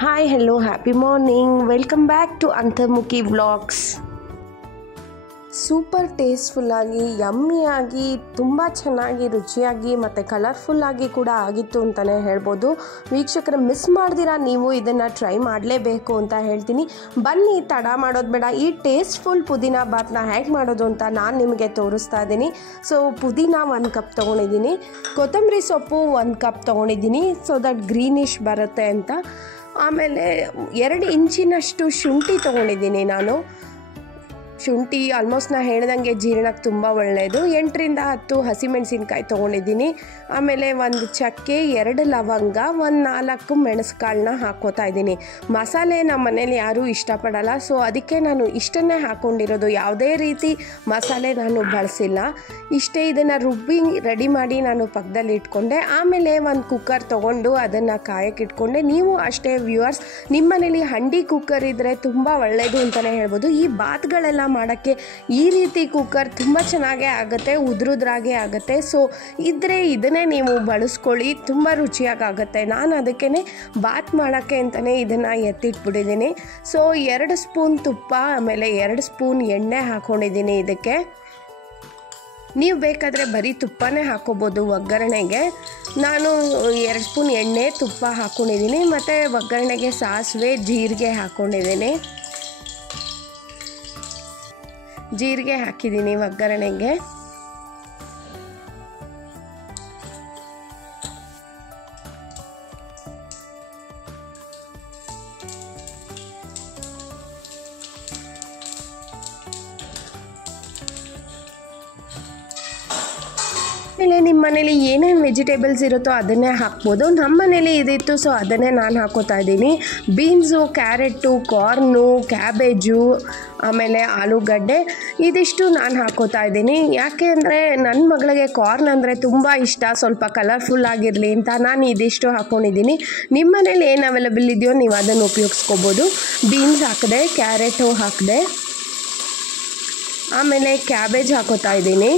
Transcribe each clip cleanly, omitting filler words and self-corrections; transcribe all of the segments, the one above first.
Hi, hello, happy morning. Welcome back to Antharmukhi Vlogs. Super ಟೇಸ್ಟ್ಫುಲ್ಲಾಗಿ ಯಮ್ಮಿಯಾಗಿ ತುಂಬ ಚೆನ್ನಾಗಿ ರುಚಿಯಾಗಿ ಮತ್ತು ಕಲರ್ಫುಲ್ಲಾಗಿ ಕೂಡ ಆಗಿತ್ತು ಅಂತಲೇ ಹೇಳ್ಬೋದು. ವೀಕ್ಷಕರು ಮಿಸ್ ಮಾಡ್ದಿರಾ ನೀವು ಇದನ್ನು ಟ್ರೈ ಮಾಡಲೇಬೇಕು ಅಂತ ಹೇಳ್ತೀನಿ. ಬನ್ನಿ, ತಡ ಮಾಡೋದು ಬೇಡ. ಈ ಟೇಸ್ಟ್ಫುಲ್ ಪುದೀನ ಬಾತ್ನ ಹೇಗೆ ಮಾಡೋದು ಅಂತ ನಾನು ನಿಮಗೆ ತೋರಿಸ್ತಾ ಇದ್ದೀನಿ. ಸೊ ಪುದೀನ 1 ಕಪ್ ತೊಗೊಂಡಿದ್ದೀನಿ, ಕೊತ್ತಂಬರಿ ಸೊಪ್ಪು 1 ಕಪ್ ತೊಗೊಂಡಿದ್ದೀನಿ ಸೊ ದಟ್ ಗ್ರೀನಿಶ್ ಬರುತ್ತೆ ಅಂತ. ಆಮೇಲೆ 2 ಇಂಚಿನಷ್ಟು ಶುಂಠಿ ತೊಗೊಂಡಿದ್ದೀನಿ ನಾನು. ಶುಂಠಿ ಆಲ್ಮೋಸ್ಟ್ ನಾನು ಹೇಳ್ದಂಗೆ ಜೀರ್ಣಕ್ಕೆ ತುಂಬ ಒಳ್ಳೆಯದು. 8ರಿಂದ 10 ಹಸಿಮೆಣಸಿನ್ಕಾಯಿ ತೊಗೊಂಡಿದ್ದೀನಿ. ಆಮೇಲೆ 1 ಚಕ್ಕೆ, 2 ಲವಂಗ, 4 ಮೆಣಸುಕಾಳನ್ನ ಹಾಕ್ಕೋತಾ ಇದ್ದೀನಿ. ಮಸಾಲೆ ನಮ್ಮ ಮನೇಲಿ ಯಾರೂ ಇಷ್ಟಪಡಲ್ಲ, ಸೊ ಅದಕ್ಕೆ ನಾನು ಇಷ್ಟನ್ನೇ ಹಾಕ್ಕೊಂಡಿರೋದು. ಯಾವುದೇ ರೀತಿ ಮಸಾಲೆ ನಾನು ಬಳಸಿಲ್ಲ. ಇಷ್ಟೇ. ಇದನ್ನು ರುಬ್ಬಿ ರೆಡಿ ಮಾಡಿ ನಾನು ಪಕ್ಕದಲ್ಲಿ ಇಟ್ಕೊಂಡೆ. ಆಮೇಲೆ 1 ಕುಕ್ಕರ್ ತೊಗೊಂಡು ಅದನ್ನು ಕಾಯಕ್ಕೆ ಇಟ್ಕೊಂಡೆ. ನೀವು ಅಷ್ಟೇ ವ್ಯೂವರ್ಸ್, ನಿಮ್ಮ ಮನೇಲಿ ಹಂಡಿ ಕುಕ್ಕರ್ ಇದ್ದರೆ ತುಂಬ ಒಳ್ಳೆಯದು ಅಂತಲೇ ಹೇಳ್ಬೋದು. ಈ ಬಾತ್ಗಳೆಲ್ಲ ಮಾಡೋಕ್ಕೆ ಈ ರೀತಿ ಕುಕ್ಕರ್ ತುಂಬ ಚೆನ್ನಾಗೇ ಆಗುತ್ತೆ, ಉದ್ರುದ್ರಾಗೆ ಆಗುತ್ತೆ. ಸೊ ಇದ್ದರೆ ಇದನ್ನೇ ನೀವು ಬಳಸ್ಕೊಳ್ಳಿ, ತುಂಬ ರುಚಿಯಾಗಿ ಆಗುತ್ತೆ. ನಾನು ಅದಕ್ಕೇ ಬಾತ್ ಮಾಡೋಕ್ಕೆ ಅಂತಲೇ ಇದನ್ನು ಎತ್ತಿಟ್ಬಿಟ್ಟಿದ್ದೀನಿ. ಸೊ 2 ಸ್ಪೂನ್ ತುಪ್ಪ, ಆಮೇಲೆ 2 ಸ್ಪೂನ್ ಎಣ್ಣೆ ಹಾಕ್ಕೊಂಡಿದ್ದೀನಿ ಇದಕ್ಕೆ. ನೀವು ಬೇಕಾದರೆ ಬರೀ ತುಪ್ಪನೇ ಹಾಕ್ಕೋಬೋದು ಒಗ್ಗರಣೆಗೆ. ನಾನು 2 ಸ್ಪೂನ್ ಎಣ್ಣೆ, ತುಪ್ಪ ಹಾಕ್ಕೊಂಡಿದ್ದೀನಿ. ಮತ್ತು ಒಗ್ಗರಣೆಗೆ ಸಾಸಿವೆ, ಜೀರಿಗೆ ಹಾಕ್ಕೊಂಡಿದ್ದೀನಿ. ಜೀರಿಗೆ ಹಾಕಿದ್ದೀನಿ ಒಗ್ಗರಣೆಗೆ. ಆಮೇಲೆ ನಿಮ್ಮ ಮನೇಲಿ ಏನೇನು ವೆಜಿಟೇಬಲ್ಸ್ ಇರುತ್ತೋ ಅದನ್ನೇ ಹಾಕ್ಬೋದು. ನಮ್ಮ ಮನೇಲಿ ಇದಿತ್ತು, ಸೊ ಅದನ್ನೇ ನಾನು ಹಾಕೋತಾ ಇದ್ದೀನಿ. ಬೀನ್ಸು, ಕ್ಯಾರೆಟು, ಕಾರ್ನು, ಕ್ಯಾಬೇಜು, ಆಮೇಲೆ ಆಲೂಗಡ್ಡೆ ಇದಿಷ್ಟು ನಾನು ಹಾಕೋತಾ ಇದ್ದೀನಿ. ಯಾಕೆ ಅಂದರೆ ನನ್ನ ಮಗಳಿಗೆ ಕಾರ್ನ್ ಅಂದರೆ ತುಂಬ ಇಷ್ಟ, ಸ್ವಲ್ಪ ಕಲರ್ಫುಲ್ ಆಗಿರಲಿ ಅಂತ ನಾನು ಇದಿಷ್ಟು ಹಾಕ್ಕೊಂಡಿದ್ದೀನಿ. ನಿಮ್ಮ ಮನೇಲಿ ಏನು ಅವೈಲೇಬಲ್ ಇದೆಯೋ ನೀವು ಅದನ್ನು ಉಪಯೋಗಿಸ್ಕೋಬೋದು. ಬೀನ್ಸ್ ಹಾಕಿದೆ, ಕ್ಯಾರೆಟು ಹಾಕಿದೆ, ಆಮೇಲೆ ಕ್ಯಾಬೇಜ್ ಹಾಕೋತಾ ಇದ್ದೀನಿ,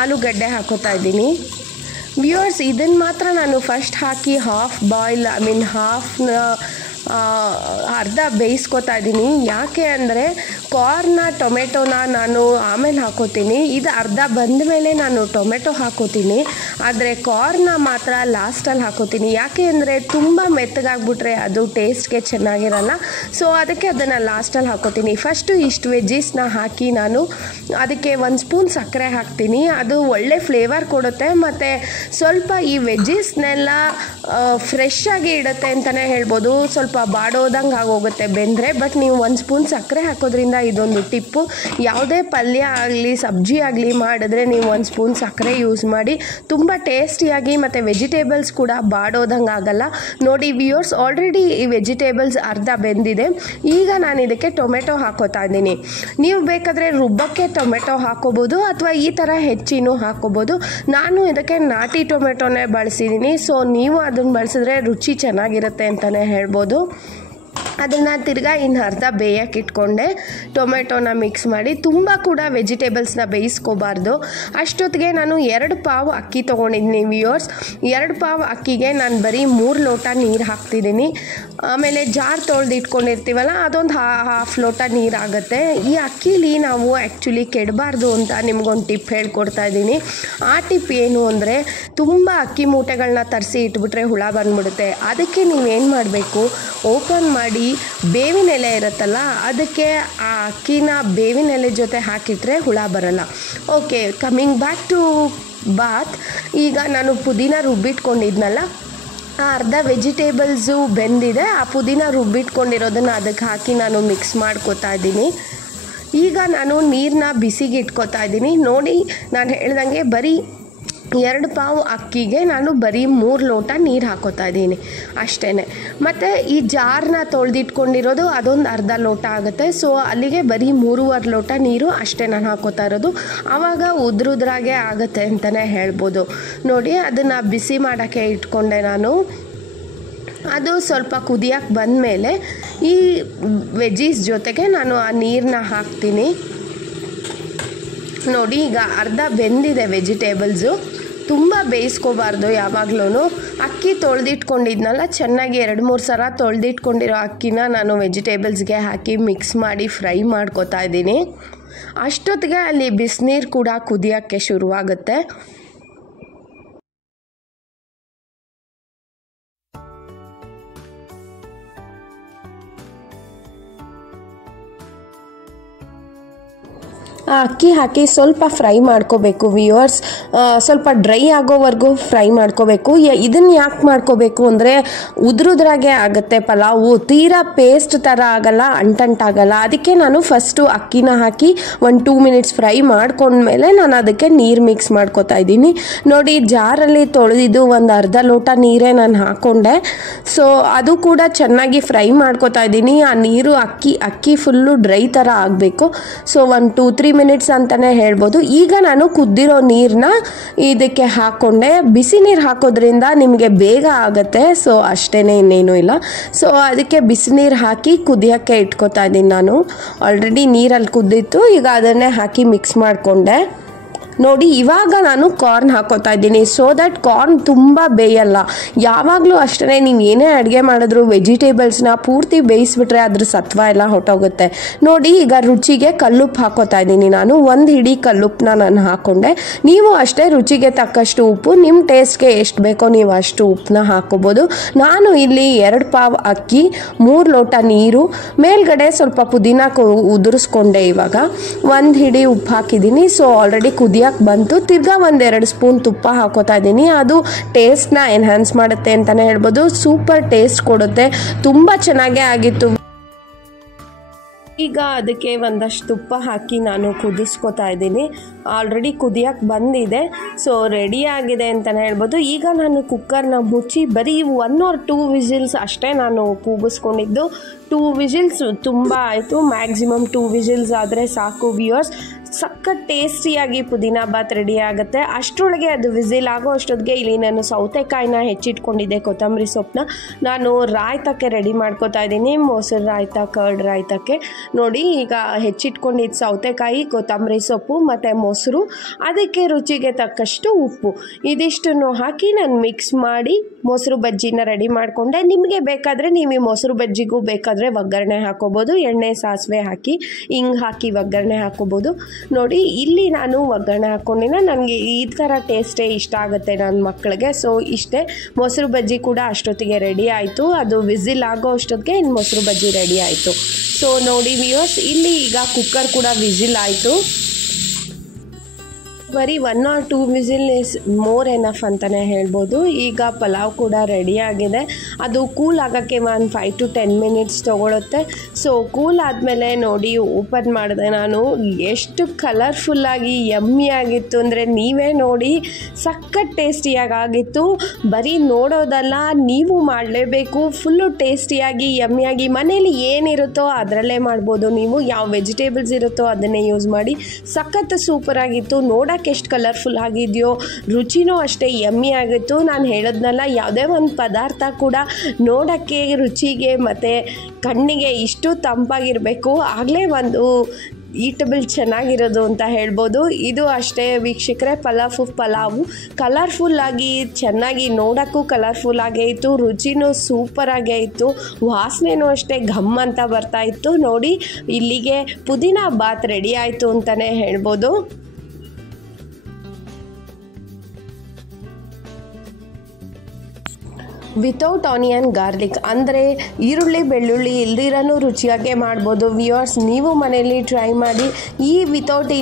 ಆಲೂಗಡ್ಡೆ ಹಾಕೋತಾ ಇದ್ದೀನಿ. ವ್ಯೂವರ್ಸ್, ಇದನ್ನು ಮಾತ್ರ ನಾನು ಫಸ್ಟ್ ಹಾಕಿ ಹಾಫ್ ಬಾಯ್ಲ್ ಅರ್ಧ ಬೇಯಿಸ್ಕೊತಾ ಇದ್ದೀನಿ. ಯಾಕೆ ಅಂದರೆ ಕಾರ್ನ, ಟೊಮೆಟೊನ ನಾನು ಆಮೇಲೆ ಹಾಕೋತೀನಿ. ಇದು ಅರ್ಧ ಬಂದ ಮೇಲೆ ನಾನು ಟೊಮೆಟೊ ಹಾಕೋತೀನಿ, ಆದರೆ ಕಾರ್ನ ಮಾತ್ರ ಲಾಸ್ಟಲ್ಲಿ ಹಾಕೋತೀನಿ. ಯಾಕೆ ಅಂದರೆ ತುಂಬ ಮೆತ್ತಗಾಗ್ಬಿಟ್ರೆ ಅದು ಟೇಸ್ಟ್ಗೆ ಚೆನ್ನಾಗಿರಲ್ಲ, ಸೊ ಅದಕ್ಕೆ ಅದನ್ನು ಲಾಸ್ಟಲ್ಲಿ ಹಾಕೋತೀನಿ. ಫಸ್ಟು ಇಷ್ಟು ವೆಜ್ಜೀಸ್ನ ಹಾಕಿ ನಾನು ಅದಕ್ಕೆ 1 ಸ್ಪೂನ್ ಸಕ್ಕರೆ ಹಾಕ್ತೀನಿ. ಅದು ಒಳ್ಳೆ ಫ್ಲೇವರ್ ಕೊಡುತ್ತೆ ಮತ್ತು ಸ್ವಲ್ಪ ಈ ವೆಜ್ಜೀಸ್ನೆಲ್ಲ ಫ್ರೆಶ್ ಆಗಿ ಇಡುತ್ತೆ ಅಂತಲೇ ಹೇಳ್ಬೋದು. ಸ್ವಲ್ಪ ಬಾಡೋದಂಗೆ ಆಗೋಗುತ್ತೆ ಬೆಂದರೆ. ಬಟ್ ನೀವು 1 ಸ್ಪೂನ್ ಸಕ್ಕರೆ ಹಾಕೋದ್ರಿಂದ ಇದೊಂದು ಟಿಪ್ಪು. ಯಾವುದೇ ಪಲ್ಯ ಆಗಲಿ ಸಬ್ಜಿ ಆಗಲಿ ಮಾಡಿದ್ರೆ ನೀವು 1 ಸ್ಪೂನ್ ಸಕ್ಕರೆ ಯೂಸ್ ಮಾಡಿ. ತುಂಬ ಟೇಸ್ಟಿಯಾಗಿ ಮತ್ತು ವೆಜಿಟೇಬಲ್ಸ್ ಕೂಡ ಬಾಡೋದಂಗೆ ಆಗಲ್ಲ. ನೋಡಿ ವ್ಯೂವರ್ಸ್, ಆಲ್ರೆಡಿ ಈ ವೆಜಿಟೇಬಲ್ಸ್ ಅರ್ಧ ಬೆಂದಿದೆ. ಈಗ ನಾನು ಇದಕ್ಕೆ ಟೊಮೆಟೊ ಹಾಕೋತಾ ಇದ್ದೀನಿ. ನೀವು ಬೇಕಾದರೆ ರುಬ್ಬಕ್ಕೆ ಟೊಮೆಟೊ ಹಾಕೋಬೋದು ಅಥವಾ ಈ ಥರ ಹೆಚ್ಚಿನೂ ಹಾಕೋಬೋದು. ನಾನು ಇದಕ್ಕೆ ನಾಟಿ ಟೊಮೆಟೊನೇ ಬಳಸಿದ್ದೀನಿ, ಸೊ ನೀವು ಅದನ್ನು ಬಳಸಿದ್ರೆ ರುಚಿ ಚೆನ್ನಾಗಿರುತ್ತೆ ಅಂತಲೇ ಹೇಳ್ಬೋದು. ಅದನ್ನು ತಿರ್ಗಾ ಇನ್ನು ಅರ್ಧ ಬೇಯಕ್ಕೆ ಇಟ್ಕೊಂಡೆ. ಟೊಮೆಟೊನ ಮಿಕ್ಸ್ ಮಾಡಿ, ತುಂಬ ಕೂಡ ವೆಜಿಟೇಬಲ್ಸ್ನ ಬೇಯಿಸ್ಕೋಬಾರ್ದು. ಅಷ್ಟೊತ್ತಿಗೆ ನಾನು 2 ಪಾವು ಅಕ್ಕಿ ತೊಗೊಂಡಿದ್ದೀನಿ ವ್ಯೂವರ್ಸ್. 2 ಪಾವು ಅಕ್ಕಿಗೆ ನಾನು ಬರೀ 3 ಲೋಟ ನೀರು ಹಾಕ್ತಿದ್ದೀನಿ. ಆಮೇಲೆ ಜಾರ್ ತೊಳೆದು ಇಟ್ಕೊಂಡಿರ್ತೀವಲ್ಲ, ಅದೊಂದು ಹಾಫ್ ಲೋಟ ನೀರು ಆಗುತ್ತೆ. ಈ ಅಕ್ಕಿಲಿ ನಾವು ಆ್ಯಕ್ಚುಲಿ ಕೆಡಬಾರ್ದು ಅಂತ ನಿಮ್ಗೊಂದು ಟಿಪ್ ಹೇಳ್ಕೊಡ್ತಾ ಇದ್ದೀನಿ. ಆ ಟಿಪ್ ಏನು ಅಂದರೆ, ತುಂಬ ಅಕ್ಕಿ ಮೂಟೆಗಳನ್ನ ತರಿಸಿ ಇಟ್ಬಿಟ್ರೆ ಹುಳ ಬಂದ್ಬಿಡುತ್ತೆ. ಅದಕ್ಕೆ ನೀವೇನು ಮಾಡಬೇಕು, ಓಪನ್ ಮಾಡಿ ಬೇವಿನ ಎಲೆ ಇರುತ್ತಲ್ಲ, ಅದಕ್ಕೆ ಆ ಅಕ್ಕಿನ ಬೇವಿನ ಎಲೆ ಜೊತೆ ಹಾಕಿಟ್ರೆ ಹುಳ ಬರಲ್ಲ. Okay, coming back to bath. ಈಗ ನಾನು ಪುದೀನ ರುಬ್ಬಿಟ್ಕೊಂಡಿದ್ನಲ್ಲ, ಆ ಅರ್ಧ ವೆಜಿಟೇಬಲ್ಸು ಬೆಂದಿದೆ. ಆ ಪುದೀನ ರುಬ್ಬಿಟ್ಕೊಂಡಿರೋದನ್ನು ಅದಕ್ಕೆ ಹಾಕಿ ನಾನು ಮಿಕ್ಸ್ ಮಾಡ್ಕೋತಾ ಇದ್ದೀನಿ. ಈಗ ನಾನು ನೀರನ್ನ ಬಿಸಿಗೆ ಇಟ್ಕೋತಾ ಇದ್ದೀನಿ. ನೋಡಿ, ನಾನು ಹೇಳ್ದಂಗೆ ಬರೀ 2 ಪಾವು ಅಕ್ಕಿಗೆ ನಾನು ಬರೀ 3 ಲೋಟ ನೀರು ಹಾಕೋತಾ ಇದ್ದೀನಿ ಅಷ್ಟೇ. ಮತ್ತು ಈ ಜಾರ್ನ ತೊಳೆದಿಟ್ಕೊಂಡಿರೋದು ಅದೊಂದು ಅರ್ಧ ಲೋಟ ಆಗುತ್ತೆ. ಸೊ ಅಲ್ಲಿಗೆ ಬರೀ 3.5 ಲೋಟ ನೀರು ಅಷ್ಟೇ ನಾನು ಹಾಕೋತಾ ಇರೋದು. ಆವಾಗ ಉದ್ರುದ್ರಾಗೆ ಆಗುತ್ತೆ ಅಂತಲೇ ಹೇಳ್ಬೋದು. ನೋಡಿ, ಅದನ್ನು ಬಿಸಿ ಮಾಡೋಕ್ಕೆ ಇಟ್ಕೊಂಡೆ ನಾನು. ಅದು ಸ್ವಲ್ಪ ಕುದಿಯೋಕ್ಕೆ ಬಂದಮೇಲೆ ಈ ವೆಜ್ಜೀಸ್ ಜೊತೆಗೆ ನಾನು ಆ ನೀರನ್ನ ಹಾಕ್ತೀನಿ. ನೋಡಿ, ಈಗ ಅರ್ಧ ಬೆಂದಿದೆ ವೆಜಿಟೇಬಲ್ಸು. ತುಂಬ ಬೇಯಿಸ್ಕೋಬಾರ್ದು ಯಾವಾಗ್ಲೂ. ಅಕ್ಕಿ ತೊಳೆದಿಟ್ಕೊಂಡಿದ್ನಲ್ಲ, ಚೆನ್ನಾಗಿ 2-3 ಸಲ ತೊಳೆದಿಟ್ಕೊಂಡಿರೋ ಅಕ್ಕಿನ ನಾನು ವೆಜಿಟೇಬಲ್ಸ್ಗೆ ಹಾಕಿ ಮಿಕ್ಸ್ ಮಾಡಿ ಫ್ರೈ ಮಾಡ್ಕೊತಾ ಇದ್ದೀನಿ. ಅಷ್ಟೊತ್ತಿಗೆ ಅಲ್ಲಿ ಬಿಸಿನೀರು ಕೂಡ ಕುದಿಯೋಕ್ಕೆ ಶುರುವಾಗುತ್ತೆ. ಅಕ್ಕಿ ಹಾಕಿ ಸ್ವಲ್ಪ ಫ್ರೈ ಮಾಡ್ಕೋಬೇಕು ವ್ಯೂವರ್ಸ್. ಸ್ವಲ್ಪ ಡ್ರೈ ಆಗೋವರೆಗೂ ಫ್ರೈ ಮಾಡ್ಕೋಬೇಕು. ಇದನ್ನು ಯಾಕೆ ಮಾಡ್ಕೋಬೇಕು ಅಂದರೆ ಉದುರುದ್ರಾಗೆ ಆಗುತ್ತೆ ಪಲಾವು, ತೀರಾ ಪೇಸ್ಟ್ ಥರ ಆಗಲ್ಲ, ಅಂಟಂಟಾಗಲ್ಲ. ಅದಕ್ಕೆ ನಾನು ಫಸ್ಟು ಅಕ್ಕಿನ ಹಾಕಿ 1-2 ಮಿನಿಟ್ಸ್ ಫ್ರೈ ಮಾಡ್ಕೊಂಡ್ಮೇಲೆ ನಾನು ಅದಕ್ಕೆ ನೀರು ಮಿಕ್ಸ್ ಮಾಡ್ಕೋತಾ ಇದ್ದೀನಿ. ನೋಡಿ, ಜಾರಲ್ಲಿ ತೊಳೆದಿದ್ದು ಒಂದು ಅರ್ಧ ಲೋಟ ನೀರೇ ನಾನು ಹಾಕ್ಕೊಂಡೆ. ಸೊ ಅದು ಕೂಡ ಚೆನ್ನಾಗಿ ಫ್ರೈ ಮಾಡ್ಕೋತಾ ಇದ್ದೀನಿ. ಆ ನೀರು ಅಕ್ಕಿ ಫುಲ್ಲು ಡ್ರೈ ಥರ ಆಗಬೇಕು. ಸೊ 1-2-3 ಮಿನಿಟ್ಸ್ ಅಂತಲೇ ಹೇಳ್ಬೋದು. ಈಗ ನಾನು ಕುದ್ದಿರೋ ನೀರನ್ನ ಇದಕ್ಕೆ ಹಾಕ್ಕೊಂಡೆ. ಬಿಸಿ ನೀರು ಹಾಕೋದ್ರಿಂದ ನಿಮಗೆ ಬೇಗ ಆಗುತ್ತೆ. ಸೊ ಅಷ್ಟೇ, ಇನ್ನೇನು ಇಲ್ಲ. ಸೊ ಅದಕ್ಕೆ ಬಿಸಿ ನೀರು ಹಾಕಿ ಕುದಿಯೋಕ್ಕೆ ಇಟ್ಕೋತಾ ಇದ್ದೀನಿ. ನಾನು ಆಲ್ರೆಡಿ ನೀರಲ್ಲಿ ಕುದ್ದಿತ್ತು, ಈಗ ಅದನ್ನೇ ಹಾಕಿ ಮಿಕ್ಸ್ ಮಾಡಿಕೊಂಡೆ. ನೋಡಿ, ಇವಾಗ ನಾನು ಕಾರ್ನ್ ಹಾಕೋತಾ ಇದ್ದೀನಿ. ಸೊ ದಟ್ ಕಾರ್ನ್ ತುಂಬ ಬೇಯಲ್ಲ. ಯಾವಾಗಲೂ ಅಷ್ಟೇ, ನೀವು ಏನೇ ಅಡುಗೆ ಮಾಡಿದ್ರು ವೆಜಿಟೇಬಲ್ಸ್ನ ಪೂರ್ತಿ ಬೇಯಿಸ್ಬಿಟ್ರೆ ಅದ್ರ ಸತ್ವ ಎಲ್ಲ ಹೊಟ್ಟೋಗುತ್ತೆ. ನೋಡಿ, ಈಗ ರುಚಿಗೆ ಕಲ್ಲುಪ್ಪು ಹಾಕೋತಾ ಇದ್ದೀನಿ. ನಾನು 1 ಹಿಡಿ ಕಲ್ಲುಪ್ಪನ್ನ ನಾನು ಹಾಕ್ಕೊಂಡೆ. ನೀವು ಅಷ್ಟೇ ರುಚಿಗೆ ತಕ್ಕಷ್ಟು ಉಪ್ಪು, ನಿಮ್ಮ ಟೇಸ್ಟ್ಗೆ ಎಷ್ಟು ಬೇಕೋ ನೀವು ಅಷ್ಟು ಉಪ್ಪನ್ನ ಹಾಕೋಬೋದು. ನಾನು ಇಲ್ಲಿ 2 ಪಾವ್ ಅಕ್ಕಿ, 3 ಲೋಟ ನೀರು, ಮೇಲ್ಗಡೆ ಸ್ವಲ್ಪ ಪುದೀನ ಉದುರಿಸ್ಕೊಂಡೆ. ಇವಾಗ 1 ಹಿಡಿ ಉಪ್ಪು ಹಾಕಿದ್ದೀನಿ. ಸೊ ಆಲ್ರೆಡಿ ಕುದಿಯೋಕ್ಕೆ ಬಂತು. ತಿರ್ಗಾ 1-2 ಸ್ಪೂನ್ ತುಪ್ಪ ಹಾಕೋತಾ ಇದ್ದೀನಿ. ಅದು ಟೇಸ್ಟ್ನ ಎನ್ಹಾನ್ಸ್ ಮಾಡುತ್ತೆ ಅಂತಲೇ ಹೇಳ್ಬೋದು. ಸೂಪರ್ ಟೇಸ್ಟ್ ಕೊಡುತ್ತೆ. ತುಂಬ ಚೆನ್ನಾಗೇ ಆಗಿತ್ತು. ಈಗ ಅದಕ್ಕೆ ಒಂದಷ್ಟು ತುಪ್ಪ ಹಾಕಿ ನಾನು ಕುದಿಸ್ಕೊತಾ ಇದ್ದೀನಿ. ಆಲ್ರೆಡಿ ಕುದಿಯೋಕ್ಕೆ ಬಂದಿದೆ. ಸೊ ರೆಡಿ ಆಗಿದೆ ಅಂತಲೇ ಹೇಳ್ಬೋದು. ಈಗ ನಾನು ಕುಕ್ಕರ್ನ ಮುಚ್ಚಿ ಬರೀ 1 or 2 ವಿಸಿಲ್ಸ್ ಅಷ್ಟೇ ನಾನು ಕೂಗಿಸ್ಕೊಂಡಿದ್ದು. 2 ವಿಸಿಲ್ಸ್ ತುಂಬ ಆಯಿತು. ಮ್ಯಾಕ್ಸಿಮಮ್ 2 ವಿಸಿಲ್ಸ್ ಆದರೆ ಸಾಕು ವ್ಯೂವರ್ಸ್. ಸಖತ್ ಟೇಸ್ಟಿಯಾಗಿ ಪುದೀನ ಬಾತ್ ರೆಡಿ ಆಗುತ್ತೆ. ಅಷ್ಟರೊಳಗೆ ಅದು ವಿಸಿಲ್ ಆಗೋ ಅಷ್ಟೊತ್ತಿಗೆ ಇಲ್ಲಿ ನಾನು ಸೌತೆಕಾಯಿನ ಹೆಚ್ಚಿಟ್ಕೊಂಡಿದ್ದೆ, ಕೊತ್ತಂಬರಿ ಸೊಪ್ಪನ್ನ ನಾನು ರಾಯ್ತಕ್ಕೆ ರೆಡಿ ಮಾಡ್ಕೋತಾ ಇದ್ದೀನಿ. ಮೊಸರು ರಾಯ್ತ, ಕರ್ಡ್ ರಾಯ್ತಕ್ಕೆ. ನೋಡಿ, ಈಗ ಹೆಚ್ಚಿಟ್ಕೊಂಡಿದ್ದು ಸೌತೆಕಾಯಿ, ಕೊತ್ತಂಬರಿ ಸೊಪ್ಪು ಮತ್ತು ಮೊಸರು, ಅದಕ್ಕೆ ರುಚಿಗೆ ತಕ್ಕಷ್ಟು ಉಪ್ಪು, ಇದಿಷ್ಟನ್ನು ಹಾಕಿ ನಾನು ಮಿಕ್ಸ್ ಮಾಡಿ ಮೊಸರು ಬಜ್ಜಿನ ರೆಡಿ ಮಾಡಿಕೊಂಡೆ. ನಿಮಗೆ ಬೇಕಾದರೆ ನೀವು ಈ ಮೊಸರು ಬಜ್ಜಿಗೂ ಬೇಕಾದರೆ ಒಗ್ಗರಣೆ ಹಾಕೋಬೋದು. ಎಣ್ಣೆ, ಸಾಸಿವೆ ಹಾಕಿ ಹಿಂಗೆ ಹಾಕಿ ಒಗ್ಗರಣೆ ಹಾಕೋಬೋದು. ನೋಡಿ, ಇಲ್ಲಿ ನಾನು ಒಗ್ಗರಣೆ ಹಾಕ್ಕೊಂಡಿನ. ನನಗೆ ಈ ಥರ ಟೇಸ್ಟೇ ಇಷ್ಟ ಆಗುತ್ತೆ ನನ್ನ ಮಕ್ಕಳಿಗೆ. ಸೊ ಇಷ್ಟೇ, ಮೊಸರು ಬಜ್ಜಿ ಕೂಡ ಅಷ್ಟೊತ್ತಿಗೆ ರೆಡಿ ಆಯಿತು. ಅದು ವಿಸಿಲ್ ಆಗೋ ಅಷ್ಟೊತ್ತಿಗೆ ಇನ್ನು ಮೊಸರು ಬಜ್ಜಿ ರೆಡಿ ಆಯಿತು. ಸೊ ನೋಡಿ ವ್ಯೂವರ್ಸ್, ಇಲ್ಲಿ ಈಗ ಕುಕ್ಕರ್ ಕೂಡ ವಿಸಿಲ್ ಆಯಿತು. ಬರೀ 1 or 2 whistle is more enough ಅಂತಲೇ ಹೇಳ್ಬೋದು. ಈಗ ಪಲಾವ್ ಕೂಡ ರೆಡಿ ಆಗಿದೆ. ಅದು ಕೂಲ್ ಆಗೋಕ್ಕೆ 5 to 10 ಮಿನಿಟ್ಸ್ ತೊಗೊಳುತ್ತೆ. ಸೊ ಕೂಲ್ ಆದಮೇಲೆ ನೋಡಿ ಓಪನ್ ಮಾಡಿದೆ ನಾನು. ಎಷ್ಟು ಕಲರ್ಫುಲ್ಲಾಗಿ ಯಮ್ಮಿ ಆಗಿತ್ತು ಅಂದರೆ ನೀವೇ ನೋಡಿ, ಸಖತ್ ಟೇಸ್ಟಿಯಾಗಿ ಆಗಿತ್ತು. ಬರೀ ನೋಡೋದಲ್ಲ, ನೀವು ಮಾಡಲೇಬೇಕು. ಫುಲ್ಲು ಟೇಸ್ಟಿಯಾಗಿ ಯಮ್ಮಿಯಾಗಿ ಮನೇಲಿ ಏನಿರುತ್ತೋ ಅದರಲ್ಲೇ ಮಾಡ್ಬೋದು. ನೀವು ಯಾವ ವೆಜಿಟೇಬಲ್ಸ್ ಇರುತ್ತೋ ಅದನ್ನೇ ಯೂಸ್ ಮಾಡಿ. ಸಖತ್ ಸೂಪರಾಗಿತ್ತು. ನೋಡೋಕ್ಕೆ ಎಷ್ಟು ಕಲರ್ಫುಲ್ ಆಗಿದೆಯೋ, ರುಚಿನೂ ಅಷ್ಟೇ ಯಮ್ಮಿ ಆಗಿತ್ತು. ನಾನು ಹೇಳೋದ್ನಲ್ಲ, ಯಾವುದೇ ಒಂದು ಪದಾರ್ಥ ಕೂಡ ನೋಡೋಕ್ಕೆ, ರುಚಿಗೆ ಮತ್ತು ಕಣ್ಣಿಗೆ ಇಷ್ಟು ತಂಪಾಗಿರಬೇಕು, ಆಗಲೇ ಒಂದು ಈಟಬಲ್ ಚೆನ್ನಾಗಿರೋದು ಅಂತ ಹೇಳ್ಬೋದು. ಇದು ಅಷ್ಟೇ ವೀಕ್ಷಕರೇ, ಪಲಾವು ಕಲರ್ಫುಲ್ಲಾಗಿ ಚೆನ್ನಾಗಿ, ನೋಡೋಕ್ಕೂ ಕಲರ್ಫುಲ್ಲಾಗೇ ಇತ್ತು, ರುಚಿನೂ ಸೂಪರಾಗೇ ಇತ್ತು, ವಾಸನೆನೂ ಅಷ್ಟೇ ಘಮ್ ಅಂತ ಬರ್ತಾ ಇತ್ತು. ನೋಡಿ, ಇಲ್ಲಿಗೆ ಪುದೀನ ಬಾತ್ ರೆಡಿ ಆಯಿತು ಅಂತಲೇ ಹೇಳ್ಬೋದು. ವಿತೌಟ್ ಆನಿಯನ್ ಗಾರ್ಲಿಕ್ ಅಂದರೆ ಈರುಳ್ಳಿ ಬೆಳ್ಳುಳ್ಳಿ ಇಲ್ದಿರನೂ ರುಚಿಯಾಗೆ ಮಾಡ್ಬೋದು. ವ್ಯೂವರ್ಸ್, ನೀವು ಮನೆಯಲ್ಲಿ ಟ್ರೈ ಮಾಡಿ. ಈ ವಿತೌಟ್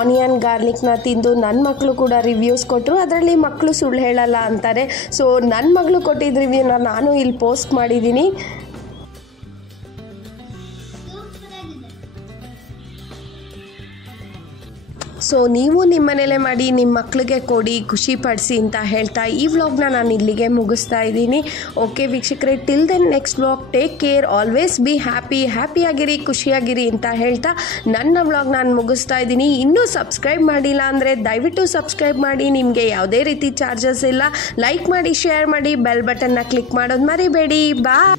ಆನಿಯನ್ ಗಾರ್ಲಿಕ್ನ ತಿಂದು ನನ್ನ ಮಕ್ಕಳು ಕೂಡ ರಿವ್ಯೂಸ್ ಕೊಟ್ಟರು. ಅದರಲ್ಲಿ ಮಕ್ಕಳು ಸುಳ್ಳು ಹೇಳಲ್ಲ ಅಂತಾರೆ. ಸೊ ನನ್ನ ಮಗಳು ಕೊಟ್ಟಿದ್ದ ರಿವ್ಯೂನ ನಾನು ಇಲ್ಲಿ ಪೋಸ್ಟ್ ಮಾಡಿದ್ದೀನಿ. ಸೊ ನೀವು ನಿಮ್ಮ ಮನೇಲೇ ಮಾಡಿ, ನಿಮ್ಮ ಮಕ್ಕಳಿಗೆ ಕೊಡಿ, ಖುಷಿ ಪಡಿಸಿ ಅಂತ ಹೇಳ್ತಾ ಈ ವ್ಲಾಗ್ನ ನಾನು ಇಲ್ಲಿಗೆ ಮುಗಿಸ್ತಾ ಇದ್ದೀನಿ. ಓಕೆ ವೀಕ್ಷಕರೇ, till then next vlog, take care, always be ಹ್ಯಾಪಿಯಾಗಿರಿ, ಖುಷಿಯಾಗಿರಿ ಅಂತ ಹೇಳ್ತಾ ನನ್ನ ವ್ಲಾಗ್ ನಾನು ಮುಗಿಸ್ತಾ ಇದ್ದೀನಿ. ಇನ್ನೂ ಸಬ್ಸ್ಕ್ರೈಬ್ ಮಾಡಿಲ್ಲ ಅಂದರೆ ದಯವಿಟ್ಟು ಸಬ್ಸ್ಕ್ರೈಬ್ ಮಾಡಿ. ನಿಮಗೆ ಯಾವುದೇ ರೀತಿ ಚಾರ್ಜಸ್ ಇಲ್ಲ. ಲೈಕ್ ಮಾಡಿ, ಶೇರ್ ಮಾಡಿ, ಬೆಲ್ ಬಟನ್ನ ಕ್ಲಿಕ್ ಮಾಡೋದು ಮರಿಬೇಡಿ. ಬಾಯ್.